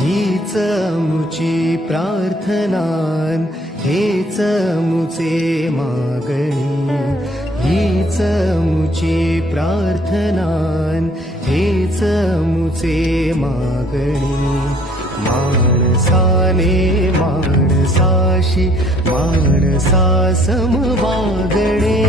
हीच मुची प्रार्थनान, हेच मुचे मागणी. हीच मुची प्रार्थनान, हेच मुचे मागणी. माणसाने माणसाशी माणसासम वागणे.